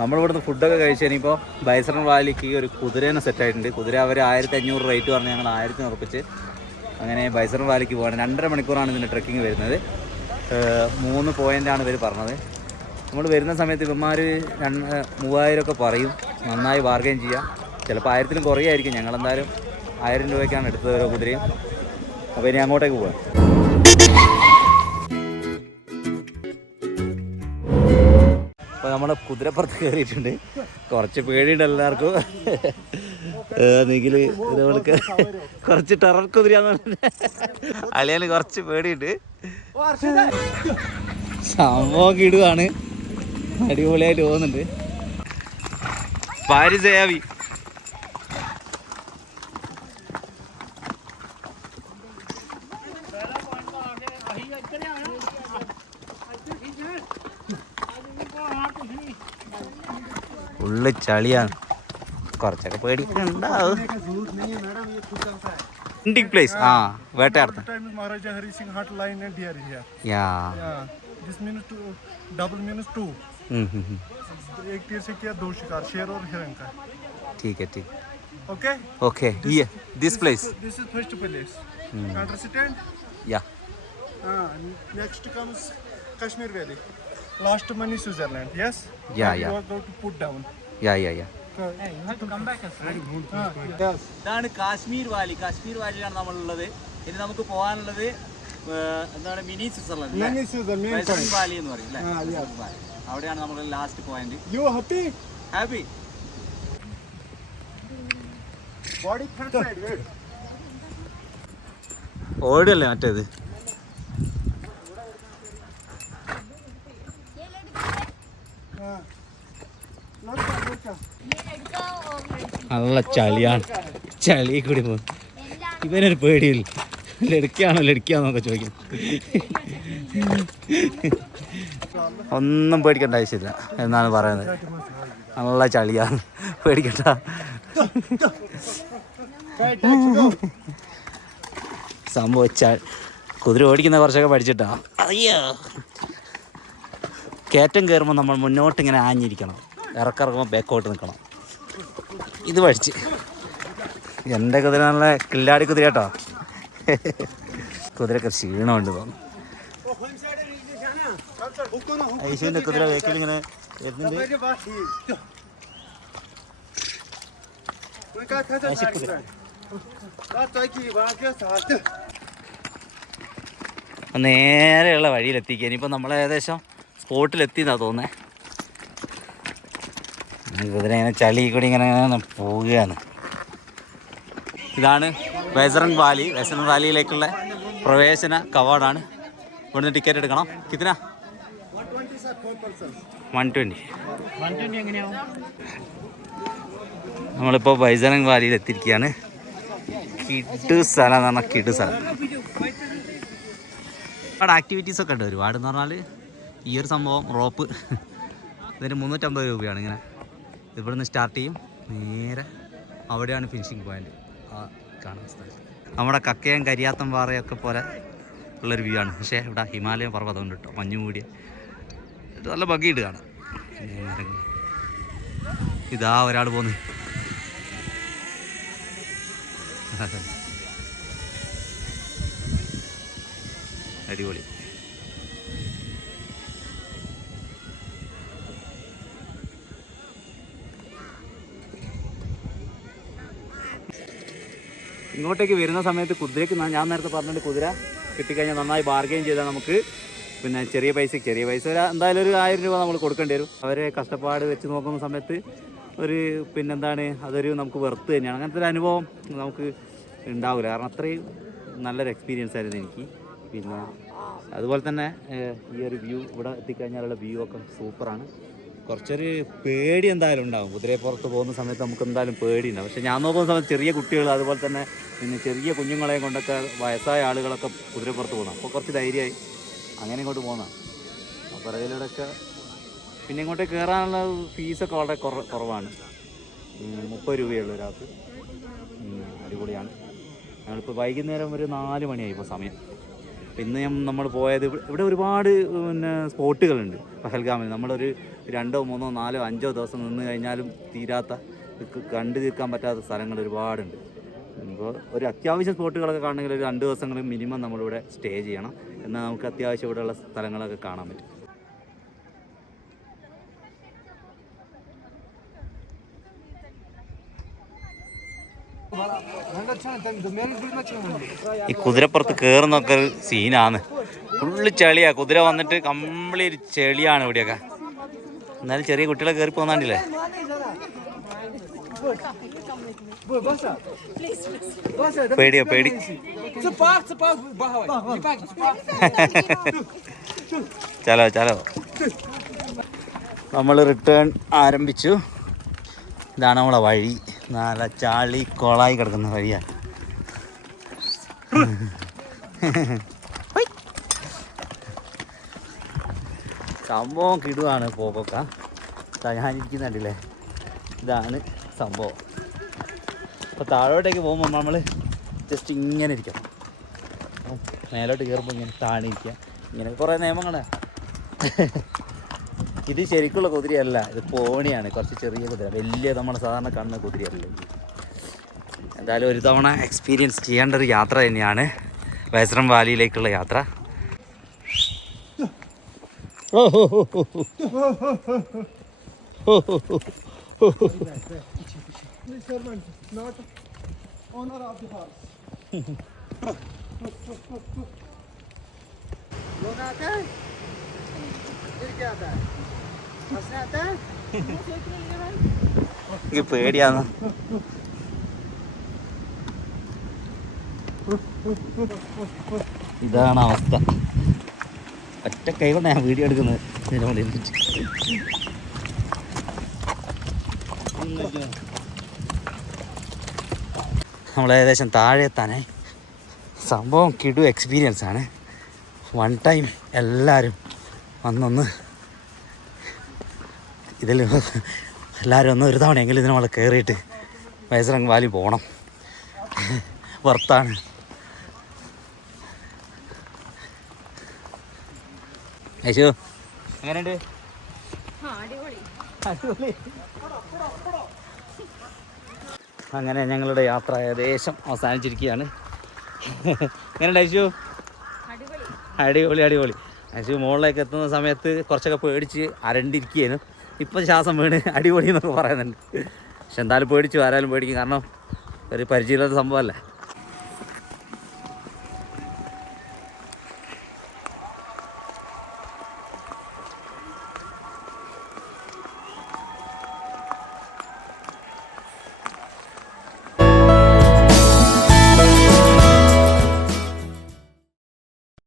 നമ്മളിവിടുന്ന് ഫുഡൊക്കെ കഴിച്ച് കഴിഞ്ഞപ്പോൾ ബൈസറൻ വാലിക്ക് ഒരു കുതിരേനെ സെറ്റായിട്ടുണ്ട്. കുതിര അവർ 1500 റേറ്റ് പറഞ്ഞ് ഞങ്ങൾ 1000 ഉറപ്പിച്ച് അങ്ങനെ ബൈസറൻ വാലിക്ക് പോകണം. 2.5 മണിക്കൂറാണ് ഇതിൻ്റെ ട്രെക്കിങ് വരുന്നത്. 3 പോയിൻ്റാണ് ഇവർ പറഞ്ഞത്. നമ്മൾ വരുന്ന സമയത്ത് ഇവന്മാർ 3000 ഒക്കെ പറയും. നന്നായി ബാർഗെയിൻ ചെയ്യാം. ചിലപ്പോൾ 1000-ലും കുറയായിരിക്കും. ഞങ്ങളെന്തായാലും 1000 രൂപയ്ക്കാണ് എടുത്തത് ഓരോ കുതിരയും. അപ്പോൾ ഇനി അങ്ങോട്ടേക്ക് പോകാം. അപ്പോൾ നമ്മൾ കുതിരപ്പുറത്ത് കയറിയിട്ടുണ്ട്. കുറച്ച് പേടിയുണ്ട് എല്ലാവർക്കും. നീങ്കില് നമ്മൾക്ക് കുറച്ച് ടെറർ കുതിരയാന്ന് അളിയാന് കുറച്ച് പേടിയുണ്ട്. സംഭവം കിടുവാണ്. അടിപൊളിയായിട്ട് പോകുന്നുണ്ട്. പാരിസയാവി ഉള്ളു ചളിയാണ്. കുറച്ചൊക്കെ പേടിക്കുന്നുണ്ടാവും. പ്ലേസ് വേട്ടയാടുന്ന ठीक है ठीक. Okay. Yeah. This place. This is first place. Understand? Yeah. Next comes Kashmir Valley. Last one is Switzerland. Yes. Yeah. You are going to put down. Yeah. Hey, you have to come back and Yes. ഇതാണ് Kashmir Valley. Kashmir വാലിയിലാണ് നമ്മളുള്ളത്. ഇനി നമുക്ക് പോകാനുള്ളത് എന്താണ് mini Switzerland. Baisaran Valley എന്ന് പറയും അല്ലേ? അവിടെയാണ് നമ്മുടെ last point. You happy? Happy. Body front side. Wait. ഓടല്ലേ മറ്റേത്? നല്ല ചളിയാണ്. ചളി കൂടി പോകും. ഇവനൊരു പേടിയില്ല. ലടുക്കാന്നൊക്കെ ചോദിക്കും. ഒന്നും പേടിക്കേണ്ട ആവശ്യമില്ല എന്നാണ് പറയുന്നത്. നല്ല ചളിയാണ്, പേടിക്കണ്ട. സംഭവിച്ചാൽ കുതിര ഓടിക്കുന്ന കുറച്ചൊക്കെ പഠിച്ചിട്ടാ. അയ്യോ, കയറ്റം കയറുമ്പോൾ നമ്മൾ മുന്നോട്ട് ഇങ്ങനെ ആഞ്ഞിരിക്കണം, ഇറക്കിറക്കുമ്പോൾ ബാക്കോട്ട് നിൽക്കണം. ഇത് പഠിച്ച്. എൻ്റെ കുതിര നല്ല കില്ലാടി കുതിര കേട്ടോ. കുതിരക്ക് ക്ഷീണമുണ്ട് തോന്നുന്നു. ഐശുവിൻ്റെ കുതിര വേക്കിലിങ്ങനെ നേരെയുള്ള വഴിയിലെത്തിക്കുക. ഇനിയിപ്പോൾ നമ്മൾ ഏകദേശം സ്പോട്ടിലെത്തിയെന്നാണ് തോന്നുന്നത്. കുതിര ഇങ്ങനെ ചളി കൂടി ഇങ്ങനെ പോവുകയാണ്. ഇതാണ് ബൈസറൻ വാലി. ബൈസറൻ വാലിയിലേക്കുള്ള പ്രവേശന കവാടാണ്. ഇവിടുന്ന് ടിക്കറ്റ് എടുക്കണം. കിतना? 120. നമ്മളിപ്പോൾ ബൈസറൻ വാലിയിൽ എത്തിയിരിക്കുകയാണ്. കിടു സ്ഥലം എന്ന് പറഞ്ഞാൽ കിടു സ്ഥലം. ഒരുപാട് ആക്ടിവിറ്റീസൊക്കെ ഉണ്ട്. ഒരുപാടെന്ന് പറഞ്ഞാൽ ഈ ഒരു സംഭവം റോപ്പ് ഇതിന് 350 രൂപയാണ്. ഇങ്ങനെ ഇവിടുന്ന് സ്റ്റാർട്ട് ചെയ്യും, നേരെ അവിടെയാണ് ഫിനിഷിങ് പോയിന്റ്. ആ കാണുന്ന സ്ഥലം നമ്മുടെ കക്കയം കരിയാത്തം പാറയൊക്കെ പോലെ ഉള്ളൊരു വ്യൂ ആണ്. പക്ഷേ ഇവിടെ ഹിമാലയം പർവ്വതം ഉണ്ട് കേട്ടോ, മഞ്ഞു മൂടിയ. നല്ല ഭംഗിയിട്ട് കാണാം. ഇതാ ഒരാൾ പോന്ന്. അടിപൊളി. ഇങ്ങോട്ടേക്ക് വരുന്ന സമയത്ത് കുതിരയ്ക്ക് ഞാൻ നേരത്തെ പറഞ്ഞിട്ട് കുതിര കിട്ടിക്കഴിഞ്ഞാൽ നന്നായി ബാർഗെയിൻ ചെയ്താൽ നമുക്ക് പിന്നെ ചെറിയ പൈസ എന്തായാലും ഒരു 1000 രൂപ നമ്മൾ കൊടുക്കേണ്ടി വരും. അവരെ കഷ്ടപ്പാട് വെച്ച് നോക്കുന്ന സമയത്ത് ഒരു പിന്നെന്താണ് അതൊരു നമുക്ക് വെറുത്ത് തന്നെയാണ്. അങ്ങനത്തെ ഒരു അനുഭവം നമുക്ക് ഉണ്ടാവില്ല. കാരണം അത്രയും നല്ലൊരു എക്സ്പീരിയൻസ് ആയിരുന്നു എനിക്ക്. പിന്നെ അതുപോലെ തന്നെ ഈ ഒരു വ്യൂ ഇവിടെ എത്തിക്കഴിഞ്ഞാലുള്ള വ്യൂ ഒക്കെ സൂപ്പറാണ്. കുറച്ചൊരു പേടി എന്തായാലും ഉണ്ടാകും. കുതിരയെ പുറത്ത് പോകുന്ന സമയത്ത് നമുക്ക് എന്തായാലും പേടിയുണ്ടാവും. പക്ഷേ ഞാൻ നോക്കുന്ന സമയത്ത് ചെറിയ കുട്ടികൾ അതുപോലെ തന്നെ പിന്നെ ചെറിയ കുഞ്ഞുങ്ങളെ കൊണ്ടൊക്കെ വയസ്സായ ആളുകളൊക്കെ കുതിരപ്പുറത്ത് പോകുന്നത്. അപ്പോൾ കുറച്ച് ധൈര്യമായി അങ്ങനെ ഇങ്ങോട്ട് പോകുന്നതാണ്. അപ്പോൾ അതിലൂടെയൊക്കെ പിന്നെ ഇങ്ങോട്ട് കയറാനുള്ള ഫീസൊക്കെ വളരെ കുറവാണ്. 30 രൂപയുള്ളൂ ഒരാൾക്ക്. അടിപൊളിയാണ്. ഞങ്ങളിപ്പോൾ വൈകുന്നേരം ഒരു 4 മണിയായി ഇപ്പോൾ സമയം. ഇന്ന് നമ്മൾ പോയത് ഇവിടെ ഒരുപാട് പിന്നെ സ്പോട്ടുകളുണ്ട് പഹൽഗാമിൽ. നമ്മളൊരു 2, 3, 4, 5 ദിവസം നിന്ന് കഴിഞ്ഞാലും തീരാത്ത കണ്ടു തീർക്കാൻ പറ്റാത്ത സ്ഥലങ്ങൾ ഒരുപാടുണ്ട്. അപ്പോൾ ഒരു അത്യാവശ്യം സ്പോട്ടുകളൊക്കെ കാണണമെങ്കിൽ ഒരു 2 ദിവസങ്ങൾ മിനിമം നമ്മളിവിടെ സ്റ്റേ ചെയ്യണം. എന്നാൽ നമുക്ക് അത്യാവശ്യം ഇവിടെയുള്ള സ്ഥലങ്ങളൊക്കെ കാണാൻ പറ്റും. ഈ കുതിരപ്പുറത്ത് കയറുന്നൊക്കെ ഒരു സീനാണ്. ഫുള്ള് ചെളിയാ. കുതിര വന്നിട്ട് കംപ്ലീറ്റ് ചെളിയാണ് ഇവിടെയൊക്കെ. എന്നാലും ചെറിയ കുട്ടികളെ കയറി പോന്നാണ്ടില്ലേ. പേടിയോ പേടി. ചലോ ചലോ. നമ്മൾ റിട്ടേൺ ആരംഭിച്ചു. ഇതാണ് നമ്മളെ വഴി. നല്ല ചാളി കൊളായി കിടക്കുന്ന വഴിയാണ്. സംഭവം കിടുവാണ് പോക്കൊക്കെ. ഞാനിരിക്കുന്നുണ്ടല്ലേ, ഇതാണ് സംഭവം. അപ്പോൾ താഴോട്ടേക്ക് പോകുമ്പോൾ നമ്മൾ ജസ്റ്റ് ഇങ്ങനെ ഇരിക്കാം. മേലോട്ട് കയറുമ്പോൾ ഇങ്ങനെ താണിരിക്കുക. ഇങ്ങനെ കുറേ നിയമങ്ങളാണ്. ഇത് ശരിക്കുള്ള കുതിരയല്ല, ഇത് പോണിയാണ്. കുറച്ച് ചെറിയ കുതിര, വലിയ നമ്മൾ സാധാരണ കാണുന്ന കുതിരയല്ല. എന്തായാലും ഒരു തവണ എക്സ്പീരിയൻസ് ചെയ്യേണ്ട ഒരു യാത്ര തന്നെയാണ് ബൈസറൻ വാലിയിലേക്കുള്ള യാത്ര. എനിക്ക് പേടിയാന്ന്. ഇതാണ് അവസ്ഥ. ഒറ്റ കൈ കൊണ്ട് ഞാൻ വീഡിയോ എടുക്കുന്നത്. നമ്മൾ ഏകദേശം താഴെ എത്താനേ. സംഭവം കിടു എക്സ്പീരിയൻസ് ആണ്. 1 ടൈം എല്ലാവരും വന്നൊന്ന് ഇതിൽ എല്ലാവരും ഒന്ന് ഒരു തവണയെങ്കിലും ഇതിന് നമ്മൾ കയറിയിട്ട് ബൈസറൻ വാലി പോകണം. വർത്താണ്. യേശു എങ്ങനെയുണ്ട്? അങ്ങനെ ഞങ്ങളുടെ യാത്ര ഏകദേശം അവസാനിച്ചിരിക്കുകയാണ്. എങ്ങനെയുണ്ട് യേശു? അടിപൊളി അടിപൊളി. യേശു മുകളിലേക്ക് എത്തുന്ന സമയത്ത് കുറച്ചൊക്കെ പേടിച്ച് അരണ്ടിരിക്കുകയായിരുന്നു. ഇപ്പം ശ്വാസം വീണ് അടിപൊളി എന്നൊക്കെ പറയുന്നുണ്ട്. പക്ഷെ എന്തായാലും പേടിച്ചു, ആരായാലും പേടിക്കും. കാരണം ഒരു പരിചയമില്ലാത്ത സംഭവമല്ലേ.